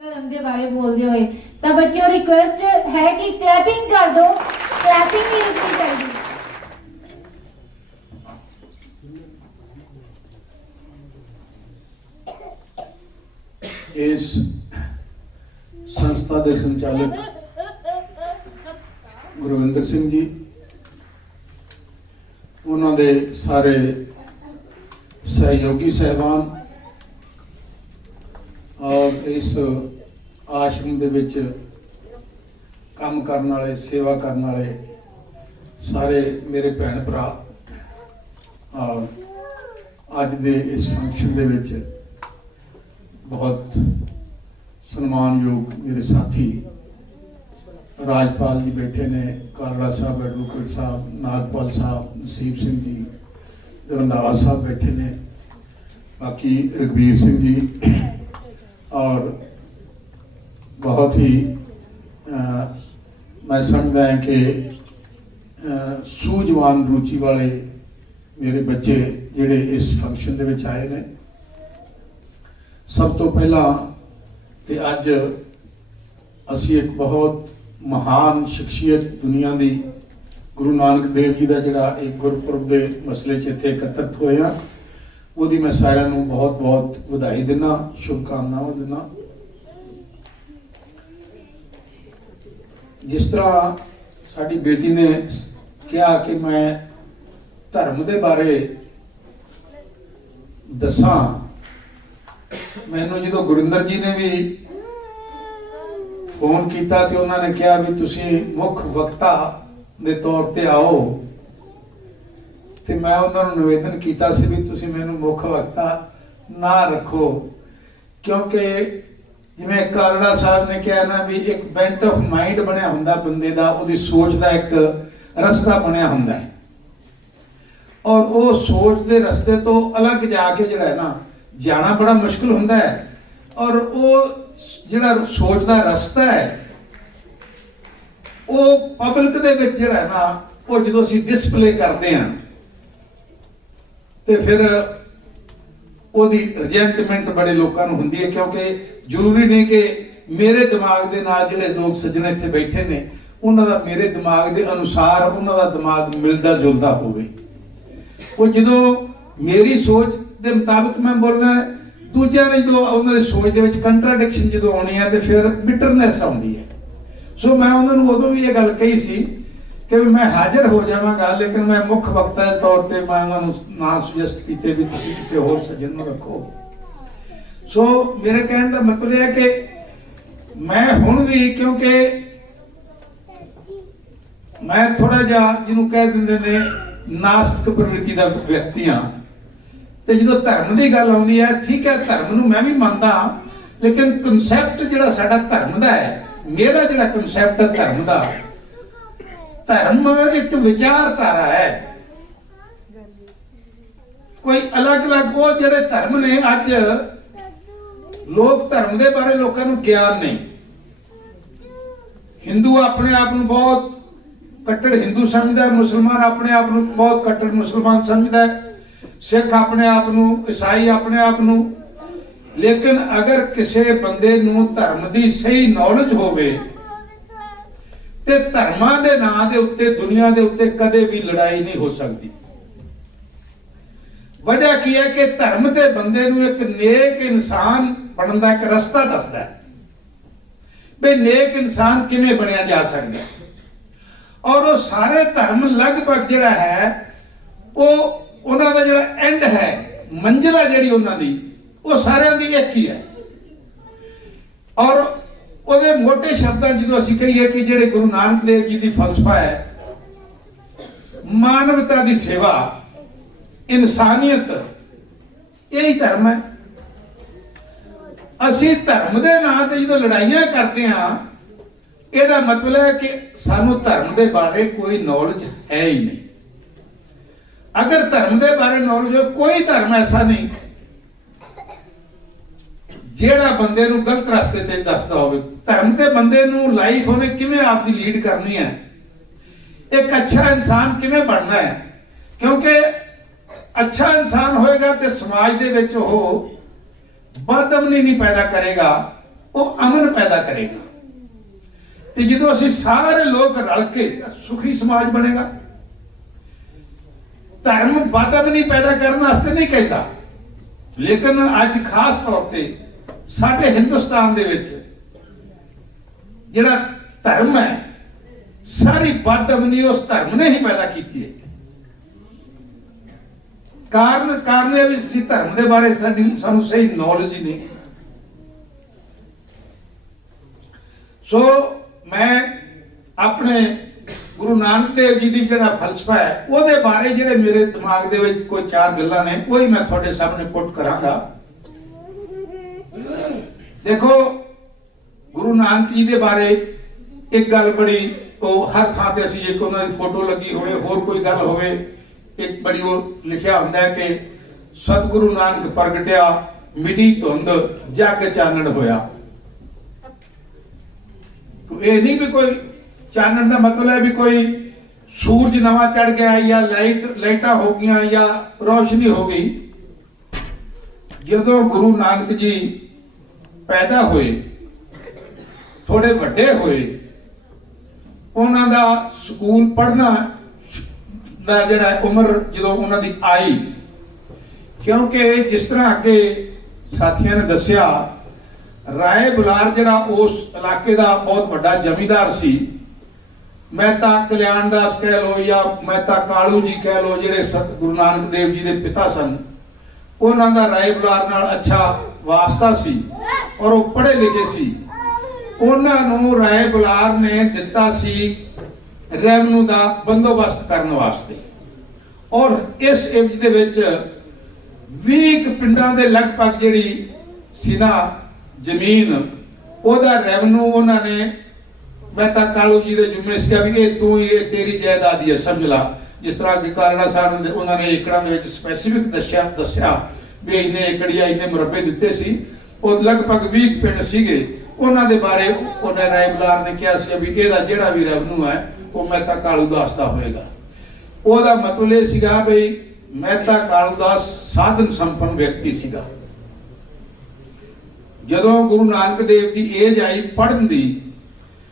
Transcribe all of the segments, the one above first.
धर्म के बारे बोलते हुए तो बच्चों रिक्वेस्ट है कि क्लैपिंग कर दो, क्लैपिंग ही होनी चाहिए। इस संस्था के संचालक गुरविंदर सिंह जी, उन्होंने सारे सहयोगी साहबान और इस आश्रम दे विच काम करने वाले, सेवा करने वाले सारे मेरे भैन भरा और अज दे इस फंक्शन दे विच बहुत सम्मानयोग मेरे साथी राजपाल जी बैठे ने, कालड़ा साहब, एडवोकेट साहब, नागपाल साहब, नसीब सिंह जी, रंधावा साहब बैठे ने, बाकी रघबीर सिंह जी और बहुत ही मैं समझदा है कि सूझवान रुचि वाले मेरे बच्चे जिहड़े इस फंक्शन दे विच आए ने। सब तो पहला ते अज असी एक बहुत महान शख्सियत दुनिया की गुरु नानक देव जी का जिहड़ा एक गुरपुरब के मसले च इत्थे एकत्रित होए हैं, ਉਹਦੀ मैं सारिਆਂ ਨੂੰ बहुत बहुत ਵਧਾਈ दिना, शुभकामनावां दिना। जिस तरह साडी बेटी ने कहा कि मैं धर्म के बारे दसा, मैनू जो गुरिंदर जी ने भी फोन किया तो उन्होंने कहा भी तुसी मुख वक्ता के तौर पर आओ, तो मैं उन्होंने निवेदन किया भी तुसी मैनू मुख वक्ता ना रखो, क्योंकि जिवें कालड़ा साहब ने कहा ना भी एक बेंट ऑफ माइंड बनया हुंदा बंदे दा, उहदी सोच का एक रस्ता बनया हुंदा है और वो सोच के रस्ते तो अलग जाके जिहड़ा है ना जाना बड़ा मुश्किल होंदा है। और वो जिहड़ा सोच का रस्ता है वो पब्लिक दे विच जिहड़ा है ना वो जो असीं डिस्पले करते हैं तो फिर ਉਹਦੀ ਰਿਜੈਂਟਮੈਂਟ बड़े लोगों ਨੂੰ ਹੁੰਦੀ है, क्योंकि जरूरी नहीं कि मेरे दिमाग के नाल जिहड़े लोग सज्जण इत्थे बैठे ने उन्हां दा मेरे दिमाग के अनुसार उन्हां दा दिमाग मिलदा जुलदा होवे। वो जो मेरी सोच के मुताबिक मैं बोलना है, दूजिया ने जो उन्होंने सोच के कंट्राडिक्शन जो आनी है तो फिर बिटरनेस आती है। सो मैं उन्होंने उदों भी ये गल कही सी कि मैं हाजिर हो जावांगा, लेकिन मैं मुख वक्ता के तौर पर मैं उन्होंने ना सुजैसट किए भी तुसीं किसी होर सज्जन नूं रखो। सो मेरे कहने का मतलब यह है कि मैं हुण भी, क्योंकि मैं थोड़ा जा जिन्हों कह देंगे ने नास्तिक प्रवृत्ति का व्यक्ति हाँ, तो जो धर्म की गल आती है, ठीक है धर्म नूं मैं भी मानदा, लेकिन कंसैप्ट जिहड़ा साडा धर्म का है, मेरा जिहड़ा कंसैप्ट है धर्म का, धर्म एक विचारधारा है। कोई अलग अलग वो जिहड़े धर्म ने अज लोग धर्म के बारे लोगों को ज्ञान नहीं। हिंदू अपने आप को बहुत कट्टर हिंदू समझदा है, मुसलमान अपने आप को बहुत कट्टर मुसलमान समझदा है, सिख अपने आप को, ईसाई अपने आप को। लेकिन अगर किसी बंदे नूं धर्म की सही नॉलेज होवे ते धर्मां दे नां दे उत्ते दुनिया दे उत्ते कदे भी लड़ाई नहीं हो सकती। वजह की है कि धर्म ते बंदे नूं एक नेक इंसान बनने का एक रस्ता दसदा है भी नेक इंसान किवें बनिया जा सकता है। और वो सारे धर्म लगभग जिहड़ा है वो उन्हां दा जिहड़ा एंड है, मंजिला जिहड़ी उन्हां दी वो सारिਆਂ दी एक ही है। और ਉਹਦੇ मोटे शब्दों जो असीं कहीए कि जिहड़े गुरु नानक देव जी की फलसफा है, मानवता की सेवा, इंसानियत, यही धर्म है। असीं धर्म के नाम से जो लड़ाइयां करते हैं, ਇਹਦਾ मतलब है कि सानू धर्म के बारे कोई नॉलेज है ही नहीं। अगर धर्म के बारे नॉलेज हो, कोई धर्म ऐसा नहीं जेड़ा बंदे नूं गलत रास्ते ते दसदा होवे। धर्म ते बंदे नूं लाइफ उन्हें किवें आपदी लीड करनी है, एक अच्छा इंसान किवें बनना है, क्योंकि अच्छा इंसान होएगा तो समाज दे विच वो बदअमनी नहीं पैदा करेगा, वो अमन पैदा करेगा। ਤੇ ਜਦੋਂ ਅਸੀਂ ਸਾਰੇ ਲੋਕ ਰਲ ਕੇ ਸੁਖੀ ਸਮਾਜ ਬਣੇਗਾ। ਧਰਮ ਵਾਧਾ ਵੀ ਨਹੀਂ ਪੈਦਾ ਕਰਨ ਵਾਸਤੇ ਨਹੀਂ ਕਹਿੰਦਾ, ਲੇਕਿਨ ਅੱਜ ਖਾਸ ਤੌਰ ਤੇ ਸਾਡੇ ਹਿੰਦੁਸਤਾਨ ਦੇ ਵਿੱਚ ਜਿਹੜਾ ਧਰਮ ਹੈ, ਸਾਰੀ ਬਦਅਮਨੀ ਉਸ ਧਰਮ ਨੇ ਹੀ ਪੈਦਾ ਕੀਤੀ ਹੈ। ਕਾਰਨ ਇਹ ਵੀ ਸੀ ਧਰਮ ਦੇ ਬਾਰੇ ਸਾਨੂੰ ਸਹੀ ਨੌਲੇਜ ਹੀ ਨਹੀਂ। ਸੋ मैं अपने गुरु नानक देव जी की जो फलसफा है ਉਹਦੇ बारे ਜਿਹੜੇ मेरे दिमाग ਦੇ ਵਿੱਚ कोई 4 ਗੱਲਾਂ ਨੇ वही मैं ਤੁਹਾਡੇ सामने पुट करांगा। देखो गुरु नानक जी ਦੇ बारे एक गल बड़ी हर ਥਾਂ ਤੇ ਅਸੀਂ ਇੱਕ ਉਹਨਾਂ ਦੀ फोटो लगी होवे, होर कोई गल होवे, एक बड़ी वो लिखिया ਹੁੰਦਾ है कि सतगुरु नानक प्रगटिया मिटी धुंध जग चानण होया। ये नहीं भी कोई चानन का मतलब है भी कोई सूरज नवा चढ़ गया या लाइटा हो गई या रोशनी हो गई। जदों गुरु नानक जी पैदा हुए, थोड़े वड्डे हुए, उन्हां दा स्कूल पढ़ना दा जिहड़ा उम्र जदों उन्हां दी आई, क्योंकि जिस तरह अगे साथियों ने दस्सिया राय बुलार जिहड़ा उस इलाके का बहुत बड़ा जमींदार सी, मेहता कल्याण दास कह लो या मेहता कालू जी कह लो, जिहड़े गुरु नानक देव जी के पिता सन, उन्हां दा राय बुलार नाल अच्छा वास्ता सी और वो पढ़े लिखे सी। उन्हां नूं राय बुलार ने दिता सी रेवन्यू दा बंदोबस्त करने वास्ते, और इस एवज दे विच 20 पिंडां दे लगभग जिहड़ी सी ना जमीन, ओदा रेवन्यू उन्होंने मेहता कालू जी के जुम्मे से भी तू ये तेरी जायदाद है समझ ला। जिस तरह के कारणा साहब उन्होंने एकड़ों में स्पैसीफिक दस्या भी इन्ने एकड़ या इन्ने मुरब्बे दिते सी, और लगभग 20 पिंड सीगे। उन्होंने बारे उन्हें राय बुलार ने कहा सी भी ਇਹਦਾ ਜਿਹੜਾ भी रेवन्यू है वो मेहता कालू दास ਦਾ होएगा। ਉਹਦਾ मतलब ਇਹ ਸੀਗਾ भी मेहता कालू दास साधन संपन्न व्यक्ति सीगा। ਜਦੋਂ गुरु नानक देव की एज आई पढ़न की,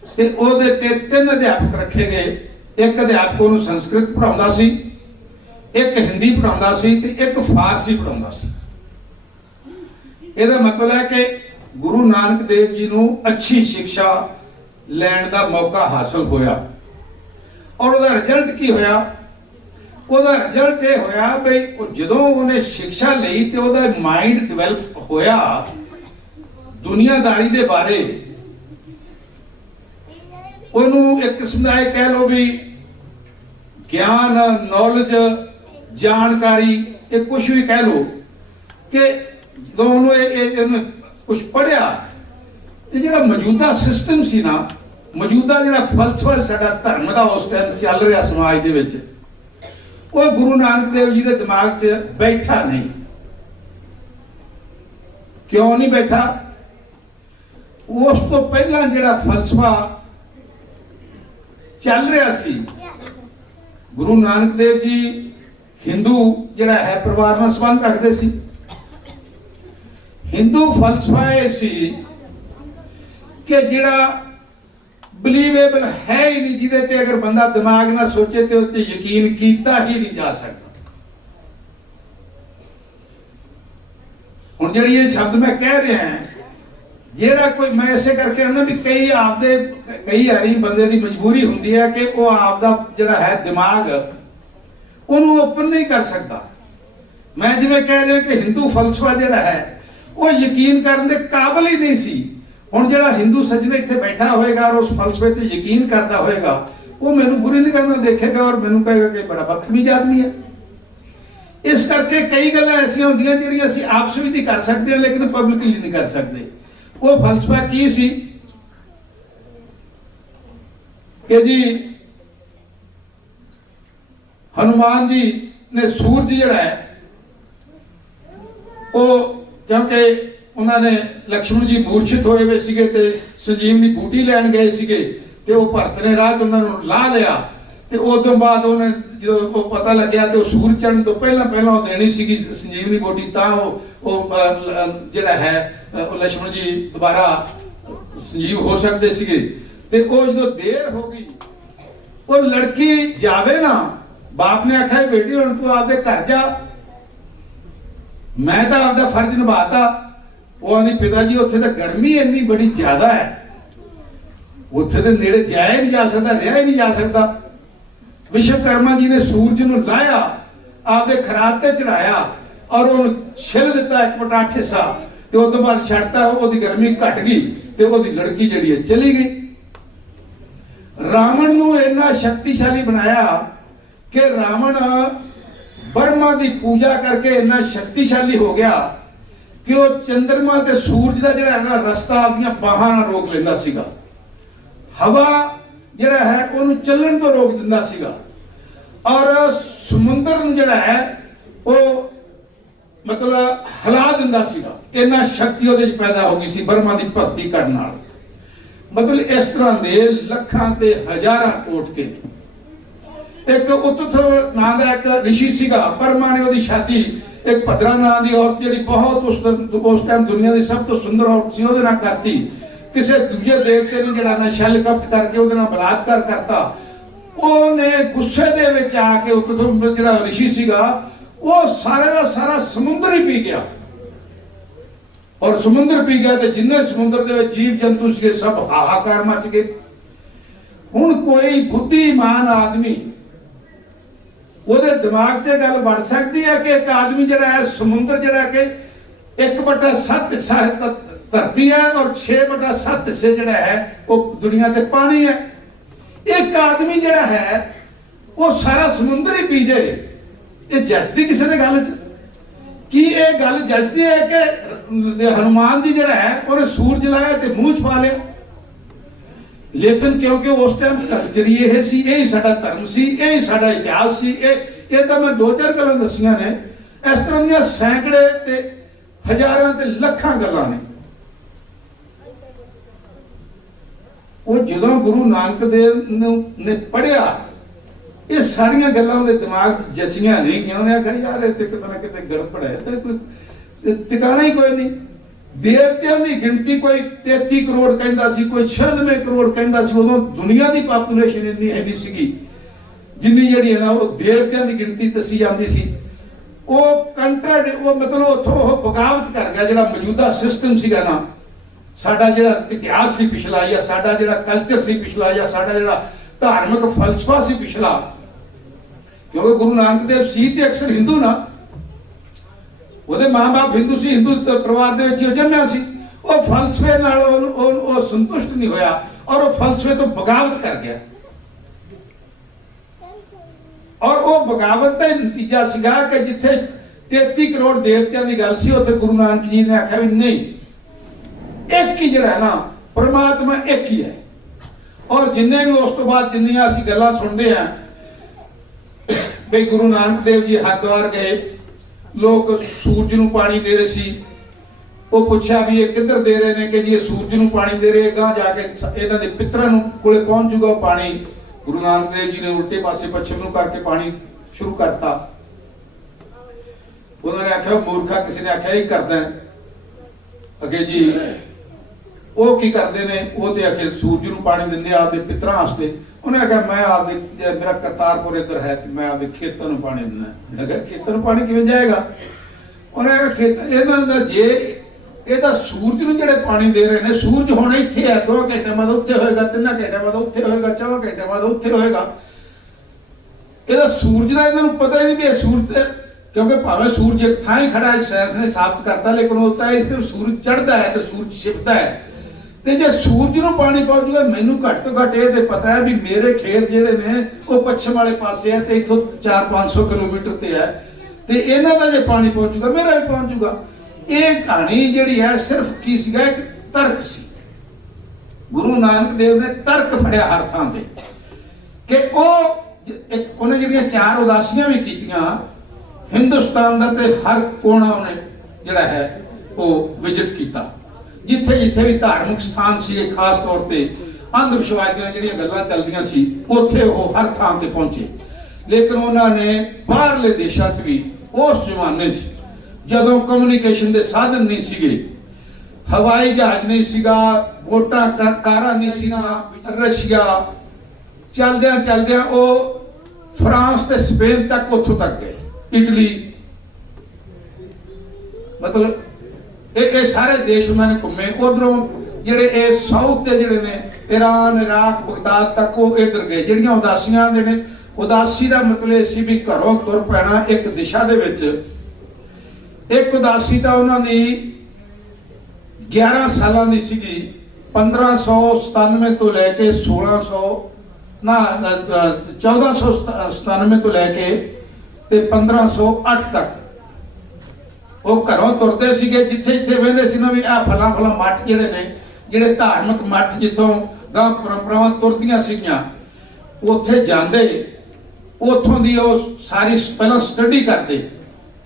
ते ਉਹਦੇ ਤੇ 3 अध्यापक रखे गए। एक अध्यापक ਉਹਨੂੰ संस्कृत पढ़ाਉਂਦਾ ਸੀ, एक हिंदी पढ़ाਉਂਦਾ ਸੀ ਤੇ एक फारसी पढ़ाਉਂਦਾ ਸੀ। ਇਹਦਾ मतलब है कि गुरु नानक देव जी ਨੂੰ अच्छी शिक्षा ਲੈਣ ਦਾ मौका हासिल होया। और ਉਹਦਾ रिजल्ट की होया? ਉਹਦਾ रिजल्ट ਇਹ होया ਵੀ ਜਦੋਂ ਉਹਨੇ शिक्षा ਲਈ ਤੇ ਉਹਦਾ माइंड डिवेलप होया दुनियादारी दे बारे। ਉਹਨੂੰ एक किस्म का कह लो भी ज्ञान, नॉलेज, जानकारी, ये कुछ भी कह लो कि दोनों कुछ पढ़िया ते जिहड़ा मौजूदा सिस्टम सी ना, मौजूदा जिहड़ा फलसफा साडा धर्म दा उस टाइम चल रहा समाज दे विच, वो गुरु नानक देव जी दे दिमाग 'च बैठा नहीं। क्यों नहीं बैठा? उस तो पहला जिहड़ा फलसफा चल रहा सी, गुरु नानक देव जी हिंदू जिहड़ा है परिवार नाल संबंध रखते सी। हिंदू फलसफा यह सी कि जिहड़ा बिलीवेबल है ही नहीं, जिहदे ते अगर बंदा दिमाग ना सोचे तो उत्ते यकीन कीता ही नहीं जा सकता। हुण जिहड़ी ये शब्द मैं कह रहा है, जेड़ा कोई मैं ऐसे करके ना भी कई आपदे कई हारी बंदे की मजबूरी होंदी है कि वो आपदा जिहड़ा है दिमाग उन्होंने ओपन नहीं कर सकता। मैं जिवें कह रहा कि हिंदू फलसफा जिहड़ा है वो यकीन करने के काबिल ही नहीं सी। हुण जिहड़ा हिंदू सज्जन इत्थे बैठा होएगा और उस फलसफे ते यकीन करता होएगा, वो मैनू बुरी नहीं करना देखेगा और मैनू कहेगा कि बड़ा बदतमीज आदमी है। इस करके कई गल्लां ऐसियां होंदियां जिहड़ियां असीं आपस विच ही कर सकते हैं लेकिन पब्लिकली नहीं कर सकते। वो फलसफा की सी कि जी हनुमान जी ने सूरज जिहड़ा है वो, क्योंकि उन्होंने लक्ष्मण जी मूर्छित होए हुए सीगे ते संजीवनी बूटी लैन गए सीगे ते वो भरत ने राह उन्होंने ला लिया ते उस बाद उन्हें जो पता लग्या तो सूरज चढ़न तो पहला देनी सीगी संजीवनी बूटी, तां वो जिहड़ा है लक्ष्मण जी दोबारा ਸੰਜੀਵ ਹੋ ਸਕਦੇ ਸੀਗੇ। ਤੇ ਉਹ ਜਦੋਂ ਦੇਰ ਹੋ ਗਈ, ਉਹ ਲੜਕੀ ਜਾਵੇ ਨਾ, ਬਾਪ ਨੇ ਆਖਿਆ ਬੇਟੀ ਹੁਣ ਤੂੰ ਆਪਦੇ ਘਰ ਜਾ, ਮੈਂ ਤਾਂ ਆਪਦਾ ਫਰਜ਼ ਨਿਭਾਤਾ। ਉਹ ਆਂਦੀ ਪਿਤਾ ਜੀ ਉੱਥੇ ਤਾਂ ਗਰਮੀ ਇੰਨੀ ਬੜੀ ਜ਼ਿਆਦਾ ਹੈ, ਉੱਥੇ ਦੇ ਨੇੜੇ ਜਾਇਆ ਹੀ ਨਹੀਂ ਜਾ ਸਕਦਾ, ਰਿਹਾ ਹੀ ਨਹੀਂ ਜਾ ਸਕਦਾ। ਵਿਸ਼ਵਕਰਮਾ ਜੀ ਨੇ ਸੂਰਜ ਨੂੰ ਲਾਇਆ, ਆਪਦੇ ਖਰਾਤ ਤੇ ਚੜਾਇਆ ਔਰ ਉਹਨੂੰ ਛਿਲ ਦਿੱਤਾ 1/8 ਹਿੱਸਾ, ਤੇ ਉਸ ਤੋਂ ਬਾਅਦ ਛੱਡਤਾ, ਉਹਦੀ ਗਰਮੀ ਘਟ ਗਈ ਤੇ ਉਹਦੀ ਲੜਕੀ ਜਿਹੜੀ ਹੈ ਚਲੀ ਗਈ। ਰਾਵਣ ਨੂੰ ਇੰਨਾ ਸ਼ਕਤੀਸ਼ਾਲੀ ਬਣਾਇਆ ਕਿ ਰਾਵਣ ਬਰਮਾ ਦੀ ਪੂਜਾ ਕਰਕੇ ਇੰਨਾ ਸ਼ਕਤੀਸ਼ਾਲੀ ਹੋ ਗਿਆ ਕਿ ਉਹ ਚੰਦਰਮਾ ਤੇ ਸੂਰਜ ਦਾ ਜਿਹੜਾ ਹੈ ਨਾ ਰਸਤਾ ਆਪਣੀਆਂ ਬਾਹਾਂ ਨਾਲ ਰੋਕ ਲੈਂਦਾ ਸੀਗਾ। ਹਵਾ ਜਿਹੜਾ ਹੈ ਉਹਨੂੰ ਚੱਲਣ ਤੋਂ ਰੋਕ ਦਿੰਦਾ ਸੀਗਾ, ਔਰ ਸਮੁੰਦਰ ਨੂੰ ਜਿਹੜਾ ਹੈ ਉਹ ਮਤਲਬ ਹਿਲਾ ਦਿੰਦਾ ਸੀਗਾ। ਇੰਨਾ ਸ਼ਕਤੀ ਉਹਦੇ ਚ ਪੈਦਾ ਹੋ ਗਈ ਸੀ ਬਰਮਾ ਦੀ ਭਗਤੀ ਕਰਨ ਨਾਲ। ਮਤਲਬ ਇਸ ਤਰ੍ਹਾਂ ਦੇ ਲੱਖਾਂ ਤੇ ਹਜ਼ਾਰਾਂ ਟੋਟਕੇ ਨੇ। ਇੱਕ ਉਤਥ ਨਾਂ ਦਾ ਇੱਕ ਰਿਸ਼ੀ ਸੀਗਾ, ਬਰਮਾ ਨੇ ਉਹਦੀ ਸ਼ਾਦੀ ਇੱਕ ਭਦਰਾ ਨਾਂ ਦੀ ਔਰਤ ਜਿਹੜੀ ਬਹੁਤ ਉਸ ਟਾਈਮ ਦੁਨੀਆ ਦੀ ਸਭ ਤੋਂ ਸੁੰਦਰ ਔਰਤ ਸੀ ਉਹਦੇ ਨਾਲ ਕਰਤੀ। ਕਿਸੇ ਦੂਜੇ ਦੇਵਤੇ ਨੇ ਜਿਹੜਾ ਨਾ ਛਲ ਕਪਟ ਕਰਕੇ ਉਹਦੇ ਨਾਲ ਬਲਾਤਕਾਰ ਕਰਤਾ। ਉਹਨੇ ਗੁੱਸੇ ਦੇ ਵਿੱਚ ਆ ਕੇ ਉਤਥ ਜਿਹੜਾ ਰਿਸ਼ੀ ਸੀਗਾ ਉਹ ਸਾਰਾ ਦਾ ਸਾਰਾ ਸਮੁੰਦਰ ਹੀ ਪੀ ਗਿਆ, ਔਰ ਸਮੁੰਦਰ ਪੀ ਗਿਆ ਤੇ ਜਿੰਨੇ ਸਮੁੰਦਰ ਦੇ ਵਿੱਚ ਜੀਵ ਜੰਤੂ ਸੀਗੇ ਸਭ ਹਾਹਾਕਾਰ ਮਚ ਗਏ। ਹੁਣ ਕੋਈ ਬੁੱਧੀਮਾਨ ਆਦਮੀ ਉਹਦੇ ਦਿਮਾਗ 'ਚ ਗੱਲ ਵੜ ਸਕਦੀ ਹੈ ਕਿ ਇੱਕ ਆਦਮੀ ਜਿਹੜਾ ਹੈ ਸਮੁੰਦਰ ਜਿਹੜਾ ਕਿ 1/7 ਹਿੱਸਾ ਧਰਤੀ ਹੈ ਔਰ 6/7 ਹਿੱਸੇ ਜਿਹੜਾ ਹੈ ਉਹ ਦੁਨੀਆ ਤੇ ਪਾਣੀ ਹੈ। ਇੱਕ ਆਦਮੀ ਜਿਹੜਾ ਹੈ ਉਹ ਸਾਰਾ ਸਮੁੰਦਰ ਹੀ ਪੀ ਜਾਏ, ਇਹ ਜੱਜਦੀ ਕਿਸੇ ਦੇ ਗੱਲ 'ਚ? ਕੀ ਇਹ ਗੱਲ ਜੱਜਦੀ ਹੈ ਕਿ ਹਨੂਮਾਨ ਜੀ ਜਿਹੜਾ ਹੈ ਉਹਨੇ ਸੂਰਜ ਲਾਇਆ ਤੇ ਮੂੰਹ 'ਚ ਪਾ ਲਿਆ? ਲੇਕਿਨ ਕਿਉਂਕਿ ਉਸ ਟਾਈਮ ਕਲਚਰ ਇਹ ਸੀ, ਇਹ ਸਾਡਾ ਧਰਮ ਸੀ, ਇਹ ਸਾਡਾ ਇਤਿਹਾਸ ਸੀ। ਇਹ ਤਾਂ ਮੈਂ 2-4 ਗੱਲਾਂ ਦੱਸੀਆਂ ਨੇ, ਇਸ ਤਰ੍ਹਾਂ ਦੀਆਂ ਸੈਂਕੜੇ ਤੇ ਹਜ਼ਾਰਾਂ ਤੇ ਲੱਖਾਂ ਗੱਲਾਂ ਨੇ। ਉਹ ਜਦੋਂ ਗੁਰੂ ਨਾਨਕ ਦੇਵ ਨੇ ਪੜ੍ਹਿਆ, ਇਹ ਸਾਰੀਆਂ ਗੱਲਾਂ ਉਹਦੇ ਦਿਮਾਗ 'ਚ ਜਚੀਆਂ ਨਹੀਂ ਕਿ ਉਹਨੇ ਆਖਿਆ ਯਾਰ ਇਹ ਤੇ ਕਿਤੇ ਨਾ ਕਿਤੇ ਗੜਬੜ ਹੈ, ਤੇ ਕੋਈ ਟਿਕਾਣਾ ਹੀ ਕੋਈ ਨਹੀਂ। ਦੇਵਤਿਆਂ ਦੀ ਗਿਣਤੀ ਕੋਈ 33 ਕਰੋੜ ਕਹਿੰਦਾ ਸੀ, ਕੋਈ 96 ਕਰੋੜ ਕਹਿੰਦਾ ਸੀ। ਉਦੋਂ ਦੁਨੀਆ ਦੀ ਪਾਪੂਲੇਸ਼ਨ ਇੰਨੀ ਹੈ ਨਹੀਂ ਸੀਗੀ ਜਿੰਨੀ ਜਿਹੜੀ ਹੈ ਨਾ ਉਹ ਦੇਵਤਿਆਂ ਦੀ ਗਿਣਤੀ ਦੱਸੀ ਜਾਂਦੀ ਸੀ। ਉਹ ਕੰਟਰਡ ਉਹ ਮਤਲਬ ਉੱਥੋਂ ਉਹ ਬਗਾਵਤ ਕਰ ਗਿਆ। ਜਿਹੜਾ ਮੌਜੂਦਾ ਸਿਸਟਮ ਸੀਗਾ ਨਾ, ਸਾਡਾ ਜਿਹੜਾ ਇਤਿਹਾਸ ਸੀ ਪਿਛਲਾ, ਜਾਂ ਸਾਡਾ ਜਿਹੜਾ ਕਲਚਰ ਸੀ ਪਿਛਲਾ, ਜਾਂ ਸਾਡਾ ਜਿਹੜਾ ਧਾਰਮਿਕ ਫਲਸਫਾ ਸੀ ਪਿਛਲਾ, ਕਿਉਂਕਿ ਗੁਰੂ ਨਾਨਕ ਦੇਵ ਸੀ ਤੇ ਅਕਸਰ ਹਿੰਦੂ ਨਾ, ਉਹਦੇ ਮਾਂ-ਬਾਪ ਹਿੰਦੂ ਸੀ, ਹਿੰਦੂ ਪਰਿਵਾਰ ਦੇ ਵਿੱਚ ਹੀ ਜੰਮਿਆ ਸੀ। ਉਹ ਫਲਸਫੇ ਨਾਲ ਉਹ ਸੰਤੁਸ਼ਟ ਨਹੀਂ ਹੋਇਆ ਔਰ ਉਹ ਫਲਸਫੇ ਤੋਂ ਬਗਾਵਤ ਕਰ ਗਿਆ, ਔਰ ਉਹ ਬਗਾਵਤ ਦਾ ਨਤੀਜਾ ਸੀਗਾ ਕਿ ਜਿੱਥੇ 33 ਕਰੋੜ ਦੇਵਤਿਆਂ ਦੀ ਗੱਲ ਸੀ, ਉੱਥੇ ਗੁਰੂ ਨਾਨਕ ਜੀ ਨੇ ਆਖਿਆ ਵੀ ਨਹੀਂ, ਇੱਕ ਹੀ ਜਿਹੜਾ ਹੈ ਨਾ ਪਰਮਾਤਮਾ ਇੱਕ ਹੀ ਹੈ। ਔਰ ਜਿੰਨੇ ਵੀ ਉਸ ਤੋਂ ਬਾਅਦ ਜਿੰਨੀਆਂ ਅਸੀਂ ਗੱਲਾਂ ਸੁਣਦੇ ਆ ਵੀ ਗੁਰੂ ਨਾਨਕ ਦੇਵ ਜੀ ਹਰਿਦੁਆਰ ਗਏ, ਲੋਕ ਸੂਰਜ ਨੂੰ ਪਾਣੀ ਦੇ ਰਹੇ ਸੀ। ਉਹ ਪੁੱਛਿਆ ਵੀ ਇਹ ਕਿੱਧਰ ਦੇ ਰਹੇ ਨੇ? ਕਿ ਜੀ ਇਹ ਸੂਰਜ ਨੂੰ ਪਾਣੀ ਦੇ ਰਹੇ, ਗਾਂ ਜਾ ਕੇ ਇਹਨਾਂ ਦੇ ਪਿੱਤਰਾਂ ਨੂੰ ਕੋਲੇ ਪਹੁੰਚ ਜੂਗਾ ਪਾਣੀ। ਗੁਰੂ ਨਾਨਕ ਦੇਵ ਜੀ ਨੇ ਉਲਟੇ ਪਾਸੇ ਪੱਛਮ ਨੂੰ ਕਰਕੇ ਪਾਣੀ ਸ਼ੁਰੂ ਕਰਤਾ। ਉਹਨਾਂ ਨੇ ਆਖਿਆ ਮੂਰਖਾ, ਕਿਸੇ ਨੇ ਆਖਿਆ ਇਹ ਕਰਦਾ ਅੱਗੇ ਜੀ ਉਹ ਕੀ ਕਰਦੇ ਨੇ? ਉਹ ਤੇ ਆਖਿਰ ਸੂਰਜ ਨੂੰ ਪਾਣੀ ਦਿੰਦੇ ਆਪਦੇ ਪਿੱਤਰਾਂ ਵਾਸਤੇ। ਉਹਨੇ ਆਖਿਆ ਮੈਂ ਆਪਦੇ, ਮੇਰਾ ਕਰਤਾਰਪੁਰ ਇੱਧਰ ਹੈ ਤੇ ਮੈਂ ਆਪਦੇ ਖੇਤਾਂ ਨੂੰ ਪਾਣੀ ਦਿੰਦਾ। ਮੈਂ ਕਿਹਾ ਖੇਤਾਂ ਨੂੰ ਪਾਣੀ ਕਿਵੇਂ ਜਾਏਗਾ? ਉਹਨੇ ਆਖਿਆ ਖੇਤ ਇਹਨਾਂ ਦਾ ਜੇ ਇਹ ਤਾਂ ਸੂਰਜ ਨੂੰ ਜਿਹੜੇ ਪਾਣੀ ਦੇ ਰਹੇ ਨੇ, ਸੂਰਜ ਹੁਣ ਇੱਥੇ ਹੈ, 2 ਘੰਟੇ ਬਾਅਦ ਉੱਥੇ ਹੋਏਗਾ, 3 ਘੰਟੇ ਬਾਅਦ ਉੱਥੇ ਹੋਏਗਾ, 4 ਘੰਟੇ ਬਾਅਦ ਉੱਥੇ ਹੋਏਗਾ। ਇਹਦਾ ਸੂਰਜ ਦਾ ਇਹਨਾਂ ਨੂੰ ਪਤਾ ਹੀ ਨਹੀਂ ਵੀ ਇਹ ਸੂਰਜ, ਕਿਉਂਕਿ ਭਾਵੇਂ ਸੂਰਜ ਇੱਕ ਥਾਂ ਹੀ ਖੜਾ ਹੈ, ਸਾਇੰਸ ਨੇ ਸਾਬਤ ਕਰਤਾ, ਲੇਕਿਨ ਉਹ ਤਾਂ ਇਸ ਸੂਰਜ ਚੜ੍ਹਦਾ ਹੈ ਤੇ ਸੂਰਜ ਛਿਪਦਾ ਹੈ। ਤੇ ਜੇ ਸੂਰਜ ਨੂੰ ਪਾਣੀ ਪਹੁੰਚੂਗਾ, ਮੈਨੂੰ ਘੱਟ ਤੋਂ ਘੱਟ ਇਹ ਤੇ ਪਤਾ ਹੈ ਵੀ ਮੇਰੇ ਖੇਤ ਜਿਹੜੇ ਨੇ ਉਹ ਪੱਛਮ ਵਾਲੇ ਪਾਸੇ ਹੈ ਤੇ ਇੱਥੋਂ 400-500 ਕਿਲੋਮੀਟਰ ਤੇ ਹੈ, ਤੇ ਇਹਨਾਂ ਦਾ ਜੇ ਪਾਣੀ ਪਹੁੰਚੂਗਾ ਮੇਰਾ ਵੀ ਪਹੁੰਚੂਗਾ। ਇਹ ਕਹਾਣੀ ਜਿਹੜੀ ਹੈ ਸਿਰਫ ਕੀ ਸੀਗਾ, ਇੱਕ ਤਰਕ ਸੀ। ਗੁਰੂ ਨਾਨਕ ਦੇਵ ਨੇ ਤਰਕ ਫੜਿਆ ਹਰ ਥਾਂ ਤੇ ਕਿ ਉਹਨੇ ਜਿਹੜੀਆਂ 4 ਉਦਾਸੀਆਂ ਵੀ ਕੀਤੀਆਂ, ਹਿੰਦੁਸਤਾਨ ਦਾ ਤੇ ਹਰ ਕੋਣਾ ਉਹਨੇ ਜਿਹੜਾ ਹੈ ਉਹ ਵਿਜ਼ਿਟ ਕੀਤਾ। ਜਿੱਥੇ ਜਿੱਥੇ ਵੀ ਧਾਰਮਿਕ ਸਥਾਨ ਸੀ, ਖਾਸ ਤੌਰ ਤੇ ਅੰਧ ਵਿਸ਼ਵਾਸ ਦੀਆਂ ਜਿਹੜੀਆਂ ਗੱਲਾਂ ਚੱਲਦੀਆਂ ਸੀ, ਉੱਥੇ ਉਹ ਹਰ ਥਾਂ ਤੇ ਪਹੁੰਚੇ। ਲੇਕਿਨ ਉਹਨਾਂ ਨੇ ਬਾਹਰਲੇ ਦੇਸ਼ਾਂ 'ਚ ਵੀ ਉਸ ਜ਼ਮਾਨੇ 'ਚ ਜਦੋਂ ਕਮਿਊਨੀਕੇਸ਼ਨ ਦੇ ਸਾਧਨ ਨਹੀਂ ਸੀਗੇ, हवाई जहाज नहीं सीगा, बोटा कारा नहीं सीगा, रशिया चलद्या चलद्या वो फ्रांस ते स्पेन तक उथों तक गए, इटली, मतलब ये सारे देश उन्होंने घूमे। उधरों जिहड़े साउथ के जिहड़े ने ईरान इराक बगदाद तक वो इधर गए। जिहड़ियां उदासियां दे ने, उदासी का मतलब सी भी घरों तुर पैना एक दिशा दे विच। एक उदासी तो उन्होंने 11 साल की सीगी, 1597 तो लैके 1497 तो लैके 1508 तक वो घरों तुरते सीगे। जिथे जिथे वेंदे सी ना भी आ फला फला मठ जिहड़े ने, जिहड़े धार्मिक मठ जिथों गां परंपरावां तुरदियां सीगियां, उत्थे जांदे, उथों दी वो सारी पहलां स्टडी करदे।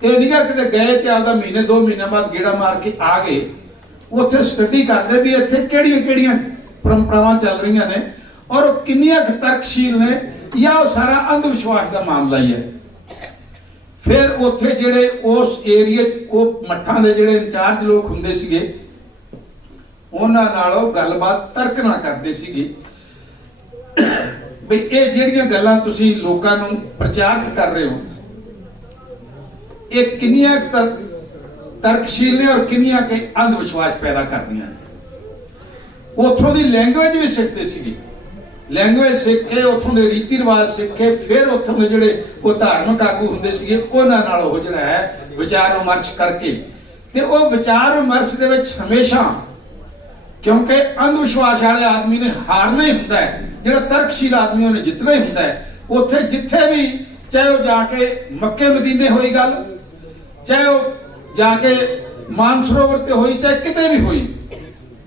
ये नहीं कि गए कि आपदा महीने 2 महीने बाद गेड़ा मार के आ गए, उत्थे स्टडी करदे भी इत्थे किहड़ियां परंपरावां चल रही ने और किन्नियां तर्कशील ने, या वो सारा अंधविश्वास का मामला ही है। फिर उत्थे जिहड़े उस एरिया च वो मठां दे जिहड़े इंचार्ज लोग हुंदे सीगे, उन्हां नाल ओह गलबात तर्क ना करदे सीगे भी ये जिहड़ियां गल्लां तुसीं लोकां नूं प्रचारित कर रहे हो, ये किन्नियां तर्कशील ने और किन्नियां के अंधविश्वास पैदा करदियां ने। उत्थों दी लैंग्वेज भी सिੱਖਦੇ ਸੀਗੇ, लैंग्वेज सीख के उथों के रीति रिवाज सीख के फिर उथों के जिहड़े वो धार्मिक आगू हुंदे सीगे उन्हां नाल ओह जिहड़ा है विचार विमर्श करके ते ओह विचार विमर्श दे विच हमेशा, क्योंकि अंधविश्वास वाले आदमी ने हारना ही हुंदा है, जिहड़ा तर्कशील आदमी उन्हें जितना ही हुंदा है। उत्थे जिथे भी चाहे वो जाके मक्के मदीने होई गल, चाहे वो जाके मानसरोवर ते होई, चाहे किते भी होई,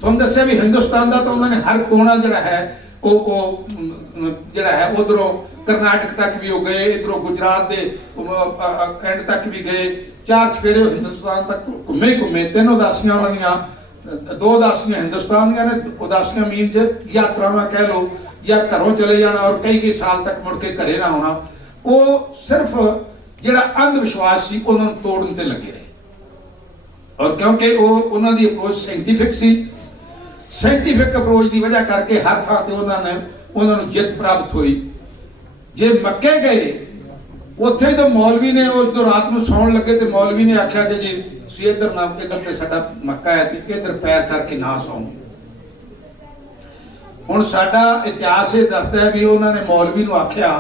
तुहानूं दस्सिया भी हिंदुस्तान का तो उन्होंने हर कोना जिहड़ा है जिहड़ा है उधरों करनाटक तक भी हो गए, इधरों गुजरात के एंड तक भी गए, 4 चफेरे हिंदुस्तान तक घूमे घूमे। 3 उदासियां वालियां, 2 उदासियां हिंदुस्तान दियां ने, उदासियां मीन च यात्रावां कह लो, या घरों चले जाना और कई साल तक मुड़ के घरे ना आना। वो सिर्फ जिहड़ा अंधविश्वास सी उन्हां नूं तोड़न ते लगे रहे, और क्योंकि वो उन्हां दी अप्रोच साइंटिफिक सी, साइंटिफिक अप्रोच की वजह करके हर थां ते उन्होंने जित प्राप्त हुई। जे मक्के गए उत्थे तो मौलवी ने जो रात में सौण लगे तो मौलवी ने आख्या कि जी तुसीं इधर ना, इधर ते साडा मक्का है ते इधर पैर करके ना सौ। हुण साडा इतिहास ये दसदा है भी उन्होंने मौलवी नूं आख्या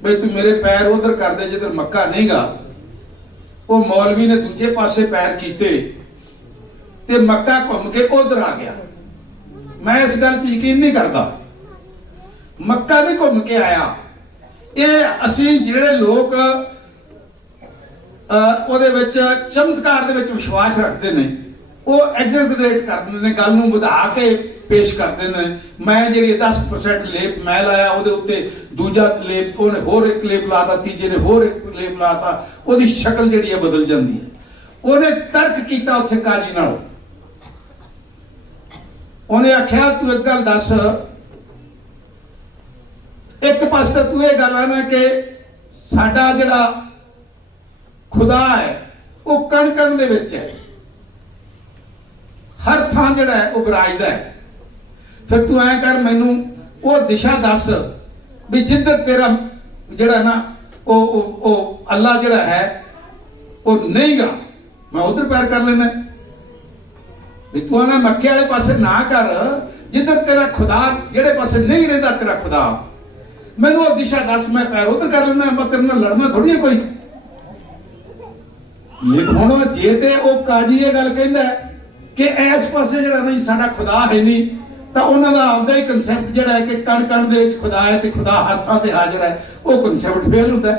भी तू मेरे पैर उधर कर दे जिधर मक्का नहीं गा। वो मौलवी ने दूजे पासे पैर कीते ते मक्का घूम के उधर आ गया। मैं इस गल च यकीन नहीं करता, मक्का नहीं घूम के आया। ये असीं जिहड़े लोग ਉਹਦੇ ਵਿੱਚ ਚਮਤਕਾਰ ਦੇ ਵਿੱਚ ਵਿਸ਼ਵਾਸ ਰੱਖਦੇ ਨੇ, ਉਹ ਐਗਜ਼ੈਜਰੇਟ ਕਰਦੇ ਨੇ, ਗੱਲ ਨੂੰ ਵਧਾ ਕੇ ਪੇਸ਼ ਕਰਦੇ ਨੇ। ਮੈਂ ਜਿਹੜੀ 10% ਲੇਪ ਮੈਂ ਲਾਇਆ, ਉਹਦੇ ਉੱਤੇ ਦੂਜਾ ਲੇਪ ਉਹਨੇ ਹੋਰ ਇੱਕ ਲੇਪ ਲਾਤਾ, ਤੀਜੇ ਨੇ ਹੋਰ ਇੱਕ ਲੇਪ ਲਾਤਾ, ਉਹਦੀ ਸ਼ਕਲ ਜਿਹੜੀ ਹੈ ਬਦਲ ਜਾਂਦੀ ਹੈ। ਉਹਨੇ ਤਰਕ ਕੀਤਾ ਉੱਥੇ ਕਾਜੀ ਨਾਲ, ਉਹਨੇ ਆਖਿਆ ਤੂੰ ਇੱਕ ਗੱਲ ਦੱਸ, ਇੱਕ ਪਾਸੇ ਤੂੰ ਇਹ ਗੱਲ ਹੈ ਨਾ ਕਿ ਸਾਡਾ ਜਿਹੜਾ खुदा है वो कण कण दे विच है, हर थां जिहड़ा है वो विराजदा है। फिर तू ऐ कर मैनू वो दिशा दस भी जिधर तेरा जिहड़ा ना ओ अल्लाह जिहड़ा है वो नहीं गा, मैं उधर पैर कर लेना। भी तू आना मक्के वाले पासे ना कर, जिधर तेरा खुदा जिहड़े पासे नहीं रहिंदा तेरा खुदा, मैनू वो दिशा दस, मैं पैर उधर कर लेना। मैं तेरे नाल लड़ना थोड़ी है कोई। लिखोणो जे ते ओ काजी ये गल कहंदा कि इस पासे जिहड़ा नहीं साडा खुदा है नहीं, तां उन्हां दा आपदा ही कंसैप्ट जिहड़ा है कि कण कण दे विच खुदा है ते खुदा हर थां ते हाਜ਼ਰ है, वो कंसैप्ट फेल हुंदा है।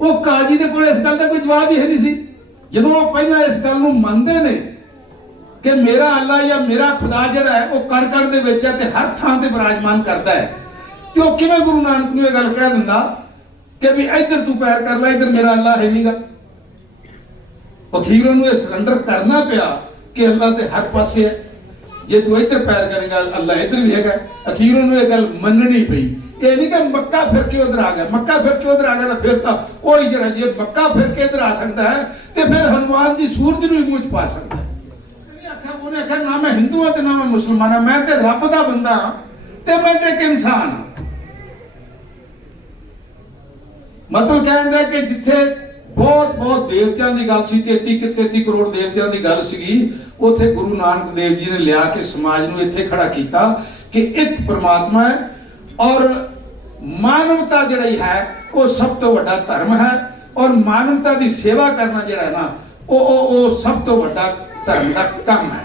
वो काजी दे कोल इस गल दा कोई जवाब ही है नहीं सी। जदों वो पहलां इस गल नूं मंनदे ने कि मेरा अल्लाह या मेरा खुदा जिहड़ा है वो कण कण दे विच है ते हर थां ते विराजमान करदा है, ते वो किवें गुरु नानक नूं ये गल कह दिंदा कि भी इधर तू पैर कर ले, इधर मेरा अल्लाह है नहींगा। अखीर उन्हें सरेंडर करना पिया कि अल्लाह ते हर पासे है, जे तू इधर पैर करेगा अल्लाह इधर भी है। अखीर उन्हें यह गल मननी पई ये नहीं कि मक्का फिर के उधर आ गया, मक्का फिर के उधर आ गया तो फिर तो वही जरा जे मक्का फिर के इधर आ सकता है तो फिर हनुमान जी सूरज भी मुझ पा सकता है। उन्हें आख्या ना मैं हिंदू हाँ ना मैं मुसलमान हाँ, मैं तो रब का बंदा हाँ ते मैं तो एक इंसान हाँ। मतलब कहना कि जिथे बहुत बहुत देवतियां की गल सी, 33 करोड़ देवतियां की गल सी, उथे गुरु नानक देव जी ने लिया के समाज नूं इत्थे खड़ा किया कि एक परमात्मा है और मानवता जिहड़ी है वो सब तो बड़ा धर्म है और मानवता की सेवा करना जिहड़ा है ना वो सब तो बड़ा धर्म का काम है।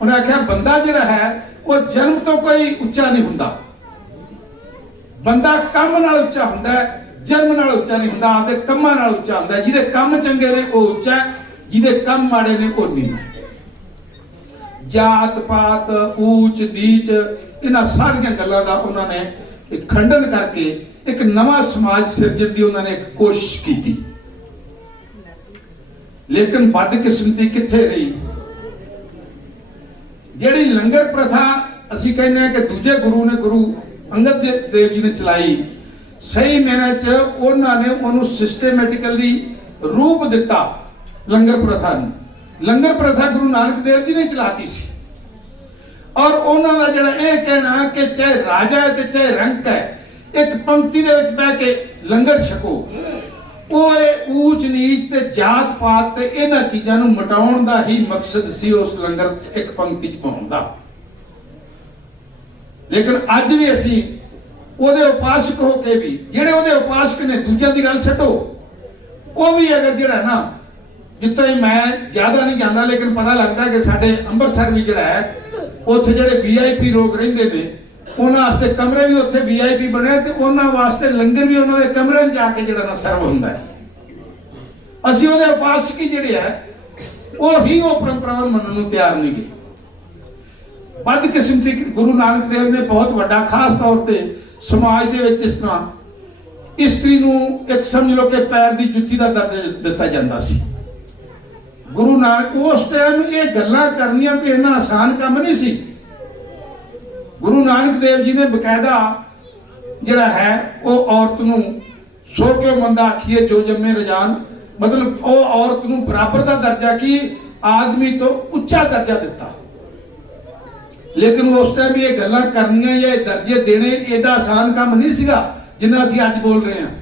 उन्हें आख्या बंदा जिहड़ा है वो जन्म तो कोई उच्चा नहीं हुंदा, बंदा काम नाल उच्चा हुंदा है, जन्म नाल उच्चा नहीं हुंदा, आपदे कम्मां नाल उच्चा हुंदा है। जिहदे काम चंगे ने वो उच्चा है, जिहदे काम माड़े ने वो नीवां है। जात पात ऊंच नीच इन्हां सारियां गल्लां दा उन्होंने एक खंडन करके एक नवा समाज सिरजण दी उन्होंने एक कोशिश की, लेकिन बदकिस्मती कित्थे रही। जिहड़ी लंगर प्रथा असीं कहने हैं कि दूजे गुरु ने गुरु अंगद देव जी ने चलाई, सही मैने च उन्होंने उन्होंने सिस्टमैटिकली रूप दिता लंगर प्रथा नूं। लंगर प्रथा गुरु नानक देव जी ने चलाती सी और उन्होंने जिहड़ा यह कहना कि चाहे राजा है ते चाहे रंक है, एक पंक्ति दे विच बैठ के लंगर छको, ऊंच नीच ते जात पात ते इन्हां चीज़ां नूं मिटाउण दा ही मकसद सी उस लंगर एक पंक्ति च पाउण दा। लेकिन अज भी असीं ਉਹਦੇ ਉਪਾਸਕ ਹੋ ਕੇ ਵੀ ਜਿਹੜੇ ਉਹਦੇ ਉਪਾਸਕ ਨੇ ਦੂਜਿਆਂ ਦੀ ਗੱਲ ਛੱਡੋ, ਉਹ ਵੀ ਅਗਰ ਜਿਹੜਾ ਨਾ ਜਿੱਥੇ ਮੈਂ ਜ਼ਿਆਦਾ ਨਹੀਂ ਜਾਂਦਾ ਲੇਕਿਨ ਪਤਾ ਲੱਗਦਾ ਕਿ ਸਾਡੇ ਅੰਮ੍ਰਿਤਸਰ ਵੀ ਜਿਹੜਾ ਹੈ ਉੱਥੇ ਜਿਹੜੇ ਵੀਆਈਪੀ ਲੋਕ ਰਹਿੰਦੇ ਨੇ ਉਹਨਾਂ ਵਾਸਤੇ ਕਮਰੇ ਵੀ ਉੱਥੇ ਵੀਆਈਪੀ ਬਣੇ ਤੇ ਉਹਨਾਂ ਵਾਸਤੇ ਲੰਗਰ ਵੀ ਉਹਨਾਂ ਦੇ ਕਮਰਿਆਂ 'ਚ ਜਾ ਕੇ ਜਿਹੜਾ ਨਾ ਸਰਵ ਹੁੰਦਾ ਹੈ। ਅਸੀਂ ਉਹਦੇ ਉਪਾਸਕ ਹੀ ਜਿਹੜੇ ਹੈ ਉਹ ਹੀ ਉਹ ਪਰੰਪਰਾਵਾਂ ਮੰਨਣ ਨੂੰ ਤਿਆਰ ਨਹੀਂ ਗਏ। ਬਦਕਿਸਮਤੀ ਗੁਰੂ ਨਾਨਕ ਦੇਵ ਨੇ ਬਹੁਤ ਵੱਡਾ ਖਾਸ ਤੌਰ ਤੇ समाज दे विच इस तरह इस्त्री नूं एक समझ लो कि पैर दी जुत्ती दा दर्जा दिता जांदा सी। गुरु नानक उस टाइम ये गल्लां करनियां कि इन्ना आसान काम नहीं सी। गुरु नानक देव जी ने बकायदा जिहड़ा है वो औरत नूं सो के मंदा आखिए जो जम्मे रजान, मतलब वो औरत नूं बराबर दा दर्जा की आदमी तो उच्चा दर्जा दिता। लेकिन उस टाइम ये गल्लां करनियां या दर्जे देने एडा आसान काम नहीं सीगा जिन्ना असीं अज बोल रहे हैं।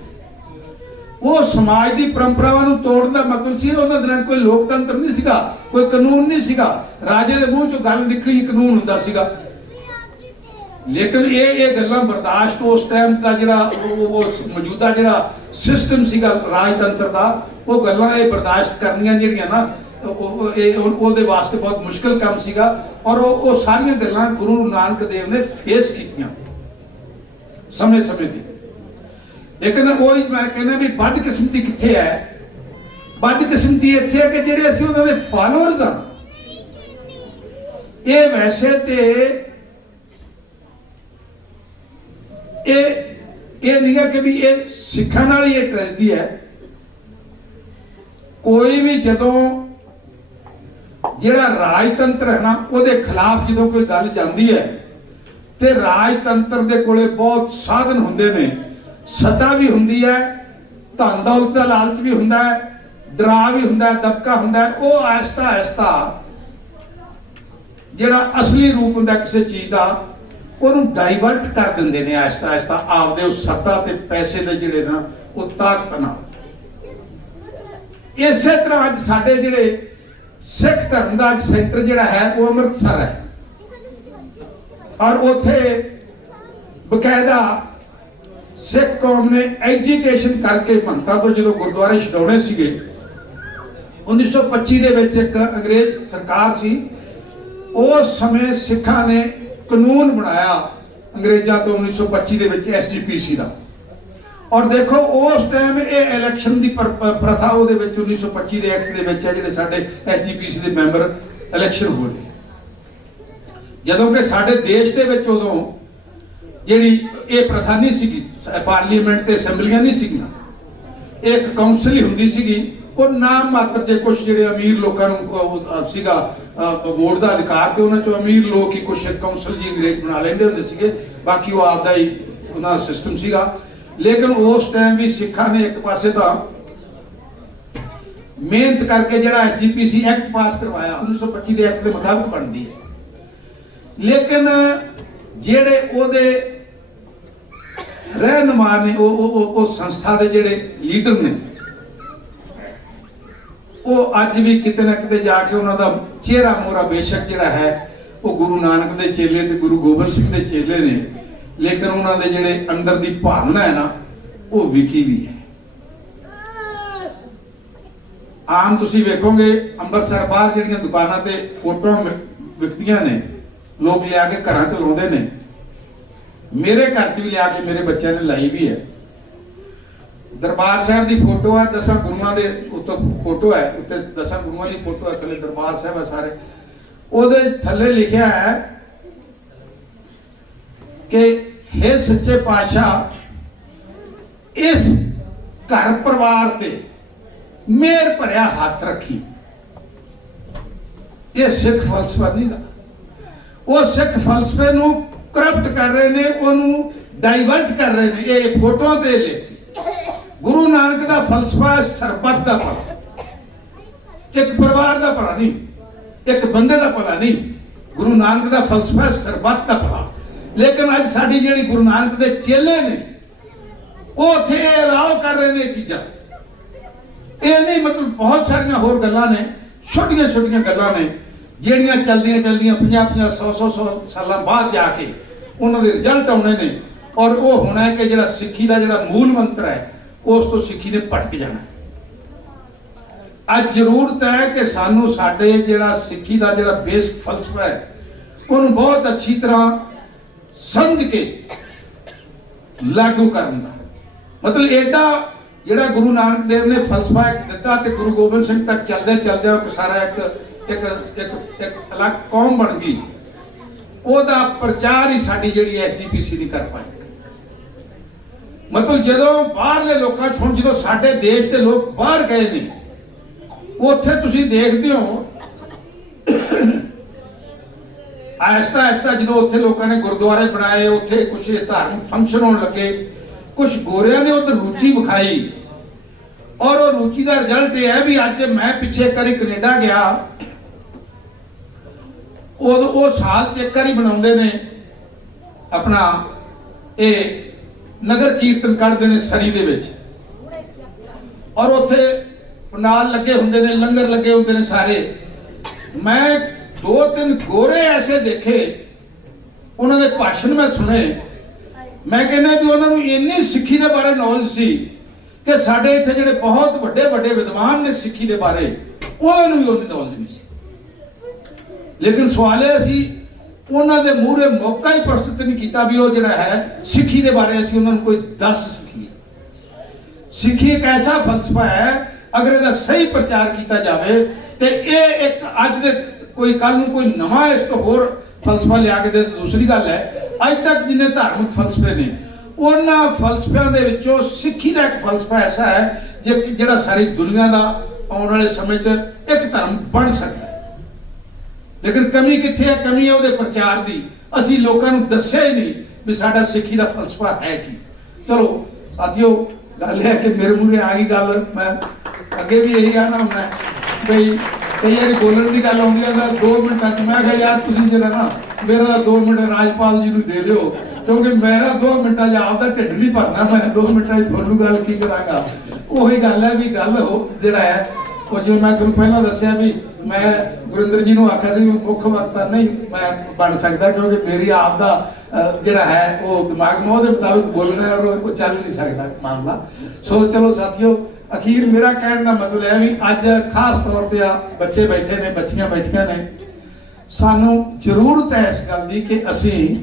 वो समाज की परंपरावां नूं तोड़न दा मतलब सी। उन्हां दिनां कोई लोकतंत्र नहीं सीगा, कोई कानून नहीं सीगा, राजे दे मूंह चों गल निकली कानून हुंदा सीगा। लेकिन ये गल्लां बर्दाश्त उस टाइम दा जिहड़ा मौजूदा जिहड़ा सिस्टम सीगा राजतंत्र दा, वो गल्लां ये बर्दाश्त करनियां जिहड़ियां ना ਉਹਦੇ ਵਾਸਤੇ बहुत मुश्किल काम सीगा और वो सारियां गल्लां गुरु नानक देव ने फेस कीतियां समय समय दी। लेकिन वो मैं कहना भी बदकिस्मती कित्थे है, बदकिस्मती इत्थे है कि जिहड़े असीं उन्हां दे फॉलोअर्स हां। ये वैसे ते ये नहीं है कि भी ये सिखां नाल ही ये ट्रेजडी है। कोई भी जदों जिहड़ा राजतंत्र है ना ਉਹਦੇ खिलाफ जो कोई गल जाती है तो राजतंत्र के कोले बहुत साधन होंदे ने, सत्ता भी हुंदी है, धन दौलत का लालच भी हुंदा है, डरा भी हुंदा है, दबका हुंदा है। वो आहिस्ता आहिस्ता जिहड़ा असली रूप हुंदा किसी चीज़ का ਉਹਨੂੰ डाइवर्ट कर दिंदे ने आहिस्ता आहिस्ता आपदे उस सत्ता ते पैसे दे जिहड़े ना वो ताकत नाल। इसे तरह अज साडे जिहड़े सिख धर्म का सेंटर जिहड़ा है वो अमृतसर है और उथे बकायदा सिख कौम ने एजुकेशन करके महंता तो जो गुरुद्वारे छडाउणे सीगे 1925 दे विच एक अंग्रेज सरकार सी, उस समय सिखां ने कानून बनाया अंग्रेजां तो 1925 दे विच SGPC का। और देखो उस टाइम ये इलैक्शन की प्रथा ਉਹਦੇ ਵਿੱਚ 1925 ਦੇ ਐਕਟ ਦੇ ਵਿੱਚ ਹੈ ਜਿਹੜੇ ਸਾਡੇ SGPC ਦੇ ਮੈਂਬਰ ਇਲੈਕਸ਼ਨ ਹੋ ਰਹੇ। ਜਦੋਂ ਕਿ ਸਾਡੇ ਦੇਸ਼ ਦੇ ਵਿੱਚ ਉਦੋਂ ਜਿਹੜੀ ਇਹ ਪ੍ਰਥਾ ਨਹੀਂ ਸੀਗੀ, ਪਾਰਲੀਮੈਂਟ ਤੇ ਅਸੈਂਬਲੀਆਂ ਨਹੀਂ ਸੀਗੀਆਂ, ਇੱਕ ਕਾਉਂਸਲ ਹੀ ਹੁੰਦੀ ਸੀਗੀ। ਉਹ ਨਾਮ ਮਾਤਰ ਜੇ ਕੁਝ ਜਿਹੜੇ ਅਮੀਰ ਲੋਕਾਂ ਨੂੰ ਸੀਗਾ ਵੋਟ ਦਾ ਅਧਿਕਾਰ ਤੇ ਉਹਨਾਂ ਚੋਂ ਅਮੀਰ ਲੋਕ ਹੀ ਕੁਝ ਕਾਉਂਸਲ ਜੀ ਅੰਗਰੇਜ਼ ਬਣਾ ਲੈਂਦੇ ਹੁੰਦੇ ਸੀਗੇ, ਬਾਕੀ ਉਹ ਆਪਦਾ ਹੀ ਉਹਨਾਂ ਦਾ ਸਿਸਟਮ ਸੀਗਾ। ਲੇਕਿਨ ਉਸ ਟਾਈਮ ਵੀ ਸਿੱਖਾਂ ਨੇ ਇੱਕ ਪਾਸੇ ਤਾਂ ਮਿਹਨਤ ਕਰਕੇ ਜਿਹੜਾ SGPC ਐਕਟ ਪਾਸ ਕਰਵਾਇਆ 1925 ਦੇ ਐਕਟ ਦੇ ਮੁਤਾਬਕ ਬਣਦੀ ਹੈ, ਲੇਕਿਨ ਜਿਹੜੇ ਉਹਦੇ ਰਹਿਨੁਮਾ ਨੇ ਉਹ ਸੰਸਥਾ ਦੇ ਜਿਹੜੇ ਲੀਡਰ ਨੇ ਉਹ ਅੱਜ ਵੀ ਕਿਤੇ ਨਾ ਕਿਤੇ ਜਾ ਕੇ ਉਹਨਾਂ ਦਾ ਚਿਹਰਾ ਮੋਹਰਾ ਬੇਸ਼ੱਕ ਜਿਹੜਾ ਹੈ ਉਹ ਗੁਰੂ ਨਾਨਕ ਦੇ ਚੇਲੇ ਤੇ ਗੁਰੂ ਗੋਬਿੰਦ ਸਿੰਘ ਦੇ ਚੇਲੇ ਨੇ, ਲੇਕਿਨ ਉਹਨਾਂ ਦੇ ਜਿਹੜੇ ਅੰਦਰ ਦੀ ਭਾਵਨਾ ਹੈ ਨਾ ਉਹ ਵਿਕੀ ਵੀ ਹੈ। ਆਮ ਤੁਸੀਂ ਵੇਖੋਗੇ ਅੰਮ੍ਰਿਤਸਰ ਬਾਹਰ ਜਿਹੜੀਆਂ ਦੁਕਾਨਾਂ ਤੇ ਫੋਟੋਆਂ ਵਿਕਦੀਆਂ ਨੇ, ਲੋਕ ਲਿਆ ਕੇ ਘਰਾਂ ਚ ਲਾਉਂਦੇ ਨੇ। ਮੇਰੇ ਘਰ ਚ ਵੀ ਲਿਆ ਕੇ ਮੇਰੇ ਬੱਚਿਆਂ ਨੇ ਲਾਈ ਵੀ ਹੈ। ਦਰਬਾਰ ਸਾਹਿਬ ਦੀ ਫੋਟੋ ਹੈ, 10 ਗੁਰੂਆਂ ਦੇ ਉੱਤੇ ਫੋਟੋ ਹੈ, ਉੱਤੇ 10 ਗੁਰੂਆਂ ਦੀ ਫੋਟੋ ਹੈ, ਥੱਲੇ ਦਰਬਾਰ ਸਾਹਿਬ ਹੈ ਸਾਰੇ। ਉਹਦੇ ਥੱਲੇ ਲਿਖਿਆ ਹੈ ਕਿ हे ਸੱਚੇ ਪਾਤਸ਼ਾਹ ਇਸ ਘਰ ਪਰਿਵਾਰ ਤੇ ਮੇਰ ਭਰਿਆ ਹੱਥ ਰੱਖੀ। ਇਹ ਸਿੱਖ ਫਲਸਫਾ ਨਹੀਂਗਾ, ਉਹ ਸਿੱਖ ਫਲਸਫੇ ਨੂੰ ਕਰਪਟ ਕਰ ਰਹੇ ਨੇ, ਉਹਨੂੰ ਡਾਈਵਰਟ ਕਰ ਰਹੇ ਨੇ। ਇਹ ਫੋਟੋਆਂ ਤੇ ਲਿਖ ਗੁਰੂ ਨਾਨਕ ਦਾ ਫਲਸਫਾ ਹੈ ਸਰਬੱਤ ਦਾ ਭਲਾ, ਇੱਕ ਪਰਿਵਾਰ ਦਾ ਭਲਾ ਨਹੀਂ, ਇੱਕ ਬੰਦੇ ਦਾ ਭਲਾ ਨਹੀਂ। ਗੁਰੂ ਨਾਨਕ ਦਾ ਫਲਸਫਾ ਹੈ ਸਰਬੱਤ ਦਾ ਭਲਾ। ਲੇਕਿਨ ਅੱਜ ਸਾਡੀ ਜਿਹੜੀ ਗੁਰੂ ਨਾਨਕ ਦੇ ਚੇਲੇ ਨੇ ਉਹ ਉੱਥੇ ਅਲਾਉ ਕਰ ਰਹੇ ਨੇ ਇਹ ਚੀਜ਼ਾਂ। ਇਹ ਨਹੀਂ, ਮਤਲਬ ਬਹੁਤ ਸਾਰੀਆਂ ਹੋਰ ਗੱਲਾਂ ਨੇ, ਛੋਟੀਆਂ ਛੋਟੀਆਂ ਗੱਲਾਂ ਨੇ ਜਿਹੜੀਆਂ ਚਲਦੀਆਂ ਚਲਦੀਆਂ 50 100 ਸਾਲਾਂ ਬਾਅਦ ਜਾ ਕੇ ਉਹਨਾਂ ਦੇ ਰਿਜ਼ਲਟ ਆਉਣੇ ਨੇ। ਔਰ ਉਹ ਹੋਣਾ ਹੈ ਕਿ ਜਿਹੜਾ ਸਿੱਖੀ ਦਾ ਜਿਹੜਾ ਮੂਲ ਮੰਤਰ ਹੈ ਉਸ ਤੋਂ ਸਿੱਖੀ ਨੇ ਭਟਕ ਜਾਣਾ। ਅੱਜ ਜ਼ਰੂਰਤ ਹੈ ਕਿ ਸਾਨੂੰ ਸਾਡੇ ਜਿਹੜਾ ਸਿੱਖੀ ਦਾ ਜਿਹੜਾ ਬੇਸਿਕ ਫਲਸਫਾ ਹੈ ਉਹਨੂੰ ਬਹੁਤ ਅੱਛੀ ਤਰ੍ਹਾਂ ਸਮਝ ਕੇ ਲਾਗੂ ਕਰਨ ਦਾ। ਮਤਲਬ ਐਡਾ ਜਿਹੜਾ ਗੁਰੂ ਨਾਨਕ ਦੇਵ ਨੇ ਫਲਸਫਾ ਦਿੱਤਾ ਤੇ ਗੁਰੂ ਗੋਬਿੰਦ ਸਿੰਘ ਤੱਕ ਚੱਲਦੇ ਚੱਲਦੇ ਉਹ ਸਾਰਾ ਇੱਕ ਅਲੱਗ ਕੌਮ ਬਣ ਗਈ। ਉਹਦਾ ਪ੍ਰਚਾਰ ਹੀ ਸਾਡੀ ਜਿਹੜੀ SGPC ਨਹੀਂ ਕਰ ਪਾਈ। ਮਤਲਬ ਜਦੋਂ ਬਾਹਰਲੇ ਲੋਕਾਂ ਚ, ਹੁਣ ਜਦੋਂ ਸਾਡੇ ਦੇਸ਼ ਦੇ ਲੋਕ ਬਾਹਰ ਗਏ ਨੇ ਉੱਥੇ ਤੁਸੀਂ ਦੇਖਦੇ ਹੋ ਆਹਿਸਤਾ ਆਹਿਸਤਾ ਜਦੋਂ ਉੱਥੇ ਲੋਕਾਂ ਨੇ ਗੁਰਦੁਆਰੇ ਬਣਾਏ, ਉੱਥੇ ਕੁਝ ਧਾਰਮਿਕ ਫੰਕਸ਼ਨ ਹੋਣ ਲੱਗੇ, ਕੁਝ ਗੋਰਿਆਂ ਨੇ ਉੱਧਰ ਰੁਚੀ ਵਿਖਾਈ। ਔਰ ਉਹ ਰੁਚੀ ਦਾ ਰਿਜ਼ਲਟ ਇਹ ਹੈ ਵੀ ਅੱਜ ਮੈਂ ਪਿੱਛੇ ਕਰੀ ਕੈਨੇਡਾ ਗਿਆ, ਉਹ ਸਾਲ ਚ ਇੱਕ ਵਾਰੀ ਬਣਾਉਂਦੇ ਨੇ ਆਪਣਾ ਇਹ ਨਗਰ ਕੀਰਤਨ ਕੱਢਦੇ ਨੇ ਸਰੀ ਦੇ ਵਿੱਚ, ਔਰ ਉੱਥੇ ਨਾਲ ਲੱਗੇ ਹੁੰਦੇ ਨੇ, ਲੰਗਰ ਲੱਗੇ ਹੁੰਦੇ ਨੇ ਸਾਰੇ। ਮੈਂ 2-3 ਗੋਰੇ ਐਸੇ ਦੇਖੇ, ਉਹਨਾਂ ਦੇ ਭਾਸ਼ਣ ਮੈਂ ਸੁਣੇ। ਮੈਂ ਕਹਿੰਦਾ ਵੀ ਉਹਨਾਂ ਨੂੰ ਇੰਨੀ ਸਿੱਖੀ ਦੇ ਬਾਰੇ ਨੌਲੇਜ ਸੀ ਕਿ ਸਾਡੇ ਇੱਥੇ ਜਿਹੜੇ ਬਹੁਤ ਵੱਡੇ ਵੱਡੇ ਵਿਦਵਾਨ ਨੇ ਸਿੱਖੀ ਦੇ ਬਾਰੇ, ਉਹਨਾਂ ਨੂੰ ਵੀ ਉਹਦੀ ਨੌਲੇਜ ਨਹੀਂ ਸੀ। ਲੇਕਿਨ ਸਵਾਲ ਇਹ ਸੀ ਉਹਨਾਂ ਦੇ ਮੂਹਰੇ ਮੌਕਾ ਹੀ ਪ੍ਰਸਤੁਤ ਨਹੀਂ ਕੀਤਾ ਵੀ ਉਹ ਜਿਹੜਾ ਹੈ ਸਿੱਖੀ ਦੇ ਬਾਰੇ ਅਸੀਂ ਉਹਨਾਂ ਨੂੰ ਕੋਈ ਦੱਸ ਸਕੀਏ। ਸਿੱਖੀ ਇੱਕ ਐਸਾ ਫਲਸਫਾ ਹੈ, ਅਗਰ ਇਹਦਾ ਸਹੀ ਪ੍ਰਚਾਰ ਕੀਤਾ ਜਾਵੇ ਤੇ ਇਹ ਇੱਕ ਅੱਜ ਦੇ ਕੋਈ ਕੱਲ ਨੂੰ ਕੋਈ ਨਵਾਂ ਇਸ ਤੋਂ ਹੋਰ ਫਲਸਫਾ ਲਿਆ ਕੇ ਦੇ। ਦੂਸਰੀ ਗੱਲ ਹੈ, ਅੱਜ ਤੱਕ ਜਿੰਨੇ ਧਾਰਮਿਕ ਫਲਸਫੇ ਨੇ ਉਹਨਾਂ ਫਲਸਫਿਆਂ ਦੇ ਵਿੱਚੋਂ ਸਿੱਖੀ ਦਾ ਇੱਕ ਫਲਸਫਾ ਐਸਾ ਹੈ ਜਿਹੜਾ ਸਾਰੀ ਦੁਨੀਆ ਦਾ ਆਉਣ ਵਾਲੇ ਸਮੇਂ 'ਚ ਇੱਕ ਧਰਮ ਬਣ ਸਕਦਾ ਹੈ। ਲੇਕਿਨ ਕਮੀ ਕਿੱਥੇ ਹੈ? ਕਮੀ ਹੈ ਉਹਦੇ ਪ੍ਰਚਾਰ ਦੀ। ਅਸੀਂ ਲੋਕਾਂ ਨੂੰ ਦੱਸਿਆ ਹੀ ਨਹੀਂ ਵੀ ਸਾਡਾ ਸਿੱਖੀ ਦਾ ਫਲਸਫਾ ਹੈ ਕੀ। ਚਲੋ ਸਾਥੀਓ, ਗੱਲ ਹੈ ਕਿ ਮੇਰੇ ਮੂਹਰੇ ਆ ਗਈ ਗੱਲ। ਮੈਂ ਅੱਗੇ ਵੀ ਇਹੀ ਆਣਾ ਹੁੰਦਾ ਬਈ ਕਈ ਵਾਰੀ ਬੋਲਣ ਦੀ ਗੱਲ ਆਉਂਦੀ ਹੈ ਤਾਂ 2 ਮਿੰਟਾਂ 'ਚ ਮੈਂ ਕਿਹਾ ਯਾਰ ਤੁਸੀਂ ਜਿਹੜਾ ਨਾ ਮੇਰਾ 2 ਮਿੰਟ ਰਾਜਪਾਲ ਜੀ ਨੂੰ ਦੇ ਦਿਓ, ਕਿਉਂਕਿ ਮੇਰਾ 2 ਮਿੰਟਾਂ 'ਚ ਆਪਦਾ ਢਿੱਡ ਨਹੀਂ ਭਰਨਾ। ਮੈਂ 2 ਮਿੰਟਾਂ 'ਚ ਤੁਹਾਨੂੰ ਗੱਲ ਕੀ ਕਰਾਂਗਾ। ਉਹੀ ਗੱਲ ਹੈ ਵੀ ਗੱਲ ਜਿਹੜਾ ਹੈ ਉਹ ਜਿਵੇਂ ਮੈਂ ਤੁਹਾਨੂੰ ਪਹਿਲਾਂ ਦੱਸਿਆ ਵੀ ਮੈਂ ਗੁਰਿੰਦਰ ਜੀ ਨੂੰ ਆਖਿਆ ਸੀ ਮੁੱਖ ਵਕਤਾ ਨਹੀਂ ਮੈਂ ਬਣ ਸਕਦਾ, ਕਿਉਂਕਿ ਮੇਰੀ ਆਪ ਦਾ ਜਿਹੜਾ ਹੈ ਉਹ ਦਿਮਾਗ ਨੂੰ ਉਹਦੇ ਮੁਤਾਬਿਕ ਬੋਲਣਾ ਔਰ ਉਹ ਚੱਲ ਨਹੀਂ ਸਕਦਾ ਮਾਮਲਾ। ਸੋ ਚਲੋ ਸਾਥੀਓ, ਅਖੀਰ ਮੇਰਾ ਕਹਿਣ ਦਾ ਮਤਲਬ ਹੈ ਵੀ ਅੱਜ ਖਾਸ ਤੌਰ ਤੇ ਆ ਬੱਚੇ ਬੈਠੇ ਨੇ, ਬੱਚੀਆਂ ਬੈਠੀਆਂ ਨੇ, ਸਾਨੂੰ ਜ਼ਰੂਰਤ ਹੈ ਇਸ ਗੱਲ ਦੀ ਕਿ ਅਸੀਂ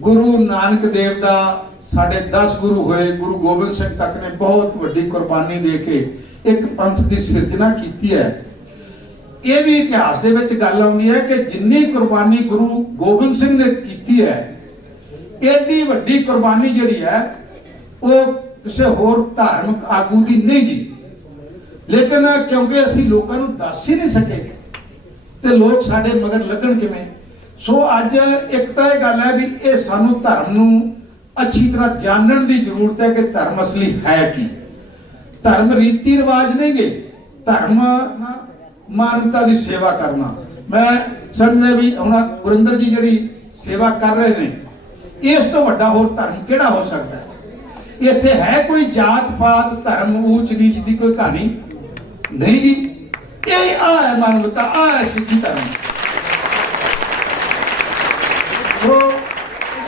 ਗੁਰੂ ਨਾਨਕ ਦੇਵ ਦਾ, ਸਾਡੇ 10 ਗੁਰੂ ਹੋਏ, ਗੁਰੂ ਗੋਬਿੰਦ ਸਿੰਘ ਤੱਕ ਨੇ ਬਹੁਤ ਵੱਡੀ ਕੁਰਬਾਨੀ ਦੇ ਕੇ ਇੱਕ ਪੰਥ ਦੀ ਸਿਰਜਣਾ ਕੀਤੀ ਹੈ। ਇਹ ਵੀ ਇਤਿਹਾਸ ਦੇ ਵਿੱਚ ਗੱਲ ਆਉਂਦੀ ਹੈ ਕਿ ਜਿੰਨੀ ਕੁਰਬਾਨੀ ਗੁਰੂ ਗੋਬਿੰਦ ਸਿੰਘ ਨੇ ਕੀਤੀ ਹੈ, ਏਡੀ ਵੱਡੀ ਕੁਰਬਾਨੀ ਜਿਹੜੀ ਹੈ ਉਹ ਕਿਸੇ ਹੋਰ ਧਾਰਮਿਕ ਆਗੂ ਦੀ ਨਹੀਂ ਗੀ। ਲੇਕਿਨ ਕਿਉਂਕਿ ਅਸੀਂ ਲੋਕਾਂ ਨੂੰ ਦੱਸ ਹੀ ਨਹੀਂ ਸਕੇ ਤੇ ਲੋਕ ਸਾਡੇ ਮਗਰ ਲੱਗਣ ਕਿਵੇਂ। ਸੋ ਅੱਜ ਇੱਕ ਤਾਂ ਇਹ ਗੱਲ ਹੈ ਵੀ ਇਹ ਸਾਨੂੰ ਧਰਮ ਨੂੰ अच्छी तरह जानने की जरूरत है कि धर्म असली है की। धर्म रीति रिवाज नहीं गे, धर्म मानवता की सेवा करना। मैं समझदा भी हुण गुरिंदर जी जिहड़ी सेवा कर रहे हैं, इस तो वड्डा होर धर्म किहड़ा हो सकता है। इत्थे है कोई जात पात धर्म ऊंच नीच की कोई कहानी नहीं जी। ये आ है मानवता, आ है सिੱਖੀ धर्म। तो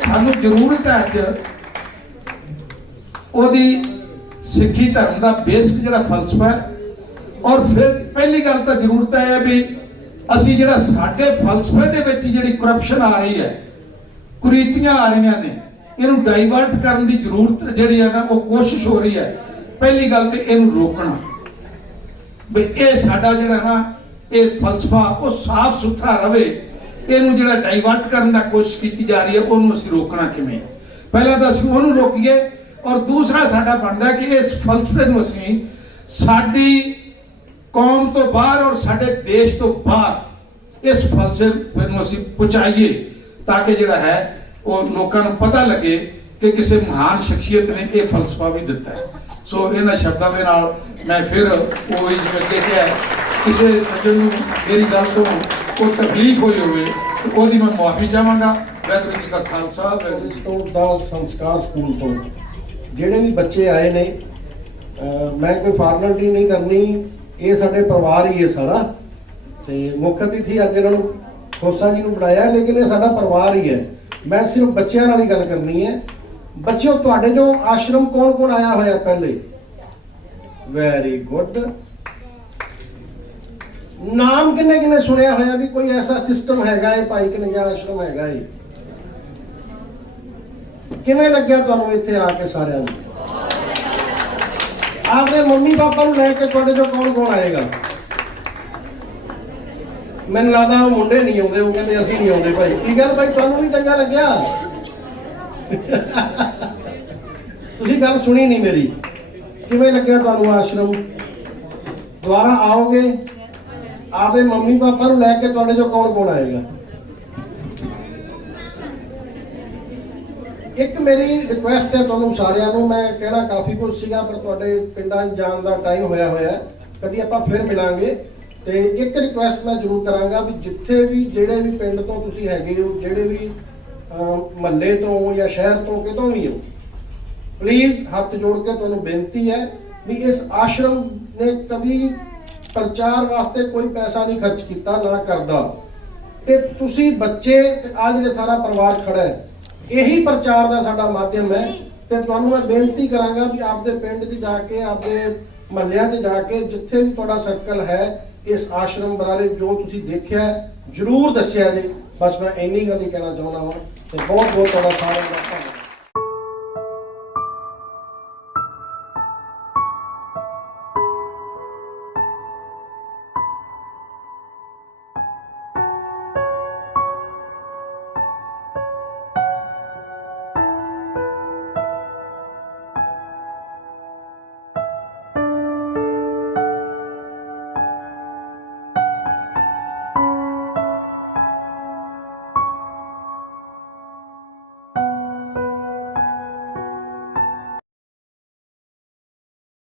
सानू जरूरत है अज ओदी सिੱਖੀ धर्म का बेसिक जिहड़ा फलसफा है। और फिर पहली गल तो जरूरत है भी असी जिहड़ा साडे फलसफे दे विच जिहड़ी करप्शन आ रही है, कुरीतियां आ रही ने, इहनूं डाइवर्ट करने की जरूरत जिहड़ी है ना वो कोशिश हो रही है। पहली गल तो इहनूं रोकना भी ये साडा जिहड़ा ना ये फलसफा वो साफ सुथरा रहे। इहनूं जिहड़ा डाइवर्ट करने की कोशिश की जा रही है उहनूं असीं रोकना किवें। पहला तो असीं उहनूं रोकीए और दूसरा साडा बनदा कि इस फलसफे नूं असीं साडी कौम तो बाहर और साडे देश तो बाहर इस फलसफे नूं असीं पहुंचाईए ताकि जिहड़ा है वो लोकां नूं पता लगे कि किसी महान शख्सियत ने यह फलसफा भी दिता है। सो इन्हां शब्दां दे नाल मैं फिर वो जिवें कहा किसी सज्जन नूं मेरी गल तो कोई तकलीफ हुई होवे तो ओहदी मैं मुआफी चाहांगा। वाहिगुरू जी का खालसा, वाहिगुरू जी तो दा संस्कार स्कूल तो ਜਿਹੜੇ ਵੀ ਬੱਚੇ ਆਏ ਨੇ, ਮੈਂ ਕੋਈ ਫਾਰਮੈਲਿਟੀ ਨਹੀਂ ਕਰਨੀ, ਇਹ ਸਾਡੇ ਪਰਿਵਾਰ ਹੀ ਹੈ ਸਾਰਾ। ਤੇ ਮੁੱਖ ਅਤਿਥੀ ਅੱਜ ਇਹਨਾਂ ਨੂੰ ਖੋਸਾ ਜੀ ਨੂੰ ਬਣਾਇਆ, ਲੇਕਿਨ ਇਹ ਸਾਡਾ ਪਰਿਵਾਰ ਹੀ ਹੈ। ਮੈਂ ਸਿਰਫ ਬੱਚਿਆਂ ਨਾਲ ਹੀ ਗੱਲ ਕਰਨੀ ਹੈ। ਬੱਚਿਓ ਤੁਹਾਡੇ ਜੋ ਆਸ਼ਰਮ ਕੌਣ ਕੌਣ ਆਇਆ ਹੋਇਆ ਪਹਿਲੇ? Very good. ਨਾਮ ਕਿੰਨੇ ਕਿੰਨੇ ਸੁਣਿਆ ਹੋਇਆ ਵੀ ਕੋਈ ਐਸਾ ਸਿਸਟਮ ਹੈਗਾ ਹੈ ਭਾਈ ਕਨਈਆ ਆਸ਼ਰਮ ਹੈਗਾ ਹੈ? ਕਿਵੇਂ ਲੱਗਿਆ ਤੁਹਾਨੂੰ ਇੱਥੇ ਆ ਕੇ ਸਾਰਿਆਂ ਨੂੰ? ਆਪਦੇ ਮੰਮੀ ਪਾਪਾ ਨੂੰ ਲੈ ਕੇ ਤੁਹਾਡੇ ਚੋਂ ਕੌਣ ਕੌਣ ਆਏਗਾ? ਮੈਨੂੰ ਲੱਗਦਾ ਉਹ ਮੁੰਡੇ ਨਹੀਂ ਆਉਂਦੇ, ਉਹ ਕਹਿੰਦੇ ਅਸੀਂ ਨਹੀਂ ਆਉਂਦੇ ਭਾਈ। ਕੀ ਗੱਲ ਭਾਈ ਤੁਹਾਨੂੰ ਨਹੀਂ ਚੰਗਾ ਲੱਗਿਆ? ਤੁਸੀਂ ਗੱਲ ਸੁਣੀ ਨਹੀਂ ਮੇਰੀ। ਕਿਵੇਂ ਲੱਗਿਆ ਤੁਹਾਨੂੰ ਆਸ਼ਰਮ? ਦੁਬਾਰਾ ਆਓਗੇ? ਆਪਦੇ ਮੰਮੀ ਪਾਪਾ ਨੂੰ ਲੈ ਕੇ ਤੁਹਾਡੇ ਚੋਂ ਕੌਣ ਕੌਣ ਆਏਗਾ? ਇੱਕ ਮੇਰੀ ਰਿਕੁਐਸਟ ਹੈ ਤੁਹਾਨੂੰ ਸਾਰਿਆਂ ਨੂੰ। ਮੈਂ ਕਹਿਣਾ ਕਾਫੀ ਕੁਝ ਸੀਗਾ ਪਰ ਤੁਹਾਡੇ ਪਿੰਡਾਂ 'ਚ ਜਾਣ ਦਾ ਟਾਈਮ ਹੋਇਆ ਹੈ, ਕਦੀ ਆਪਾਂ ਫਿਰ ਮਿਲਾਂਗੇ। ਤੇ ਇੱਕ ਰਿਕੁਐਸਟ ਮੈਂ ਜ਼ਰੂਰ ਕਰਾਂਗਾ ਵੀ ਜਿੱਥੇ ਵੀ ਜਿਹੜੇ ਵੀ ਪਿੰਡ ਤੋਂ ਤੁਸੀਂ ਹੈਗੇ ਹੋ, ਜਿਹੜੇ ਵੀ ਮਹੱਲੇ ਤੋਂ ਜਾਂ ਸ਼ਹਿਰ ਤੋਂ ਕਿਤੋਂ ਵੀ ਹੋ, ਪਲੀਜ਼ ਹੱਥ ਜੋੜ ਕੇ ਤੁਹਾਨੂੰ ਬੇਨਤੀ ਹੈ ਵੀ ਇਸ ਆਸ਼ਰਮ ਨੇ ਕਦੀ ਪ੍ਰਚਾਰ ਵਾਸਤੇ ਕੋਈ ਪੈਸਾ ਨਹੀਂ ਖਰਚ ਕੀਤਾ, ਨਾ ਕਰਦਾ। ਤੇ ਤੁਸੀਂ ਬੱਚੇ ਤੇ ਆ ਜਿਹੜੇ ਸਾਰਾ ਪਰਿਵਾਰ ਖੜਾ ਹੈ, ਇਹੀ ਪ੍ਰਚਾਰ ਦਾ ਸਾਡਾ ਮਾਧਿਅਮ ਹੈ। ਤੇ ਤੁਹਾਨੂੰ ਮੈਂ ਬੇਨਤੀ ਕਰਾਂਗਾ ਵੀ ਆਪਦੇ ਪਿੰਡ 'ਚ ਜਾ ਕੇ, ਆਪਦੇ ਮਹੱਲਿਆਂ 'ਚ ਜਾ ਕੇ, ਜਿੱਥੇ ਵੀ ਤੁਹਾਡਾ ਸਰਕਲ ਹੈ, ਇਸ ਆਸ਼ਰਮ ਬਾਰੇ ਜੋ ਤੁਸੀਂ ਦੇਖਿਆ ਜ਼ਰੂਰ ਦੱਸਿਆ ਜੀ। ਬਸ ਮੈਂ ਇੰਨੀ ਗੱਲ ਹੀ ਕਹਿਣਾ ਚਾਹੁੰਦਾ ਹਾਂ ਤੇ ਬਹੁਤ ਬਹੁਤ ਤੁਹਾਡਾ ਸਾਰਿਆਂ ਦਾ ਧੰਨਵਾਦ।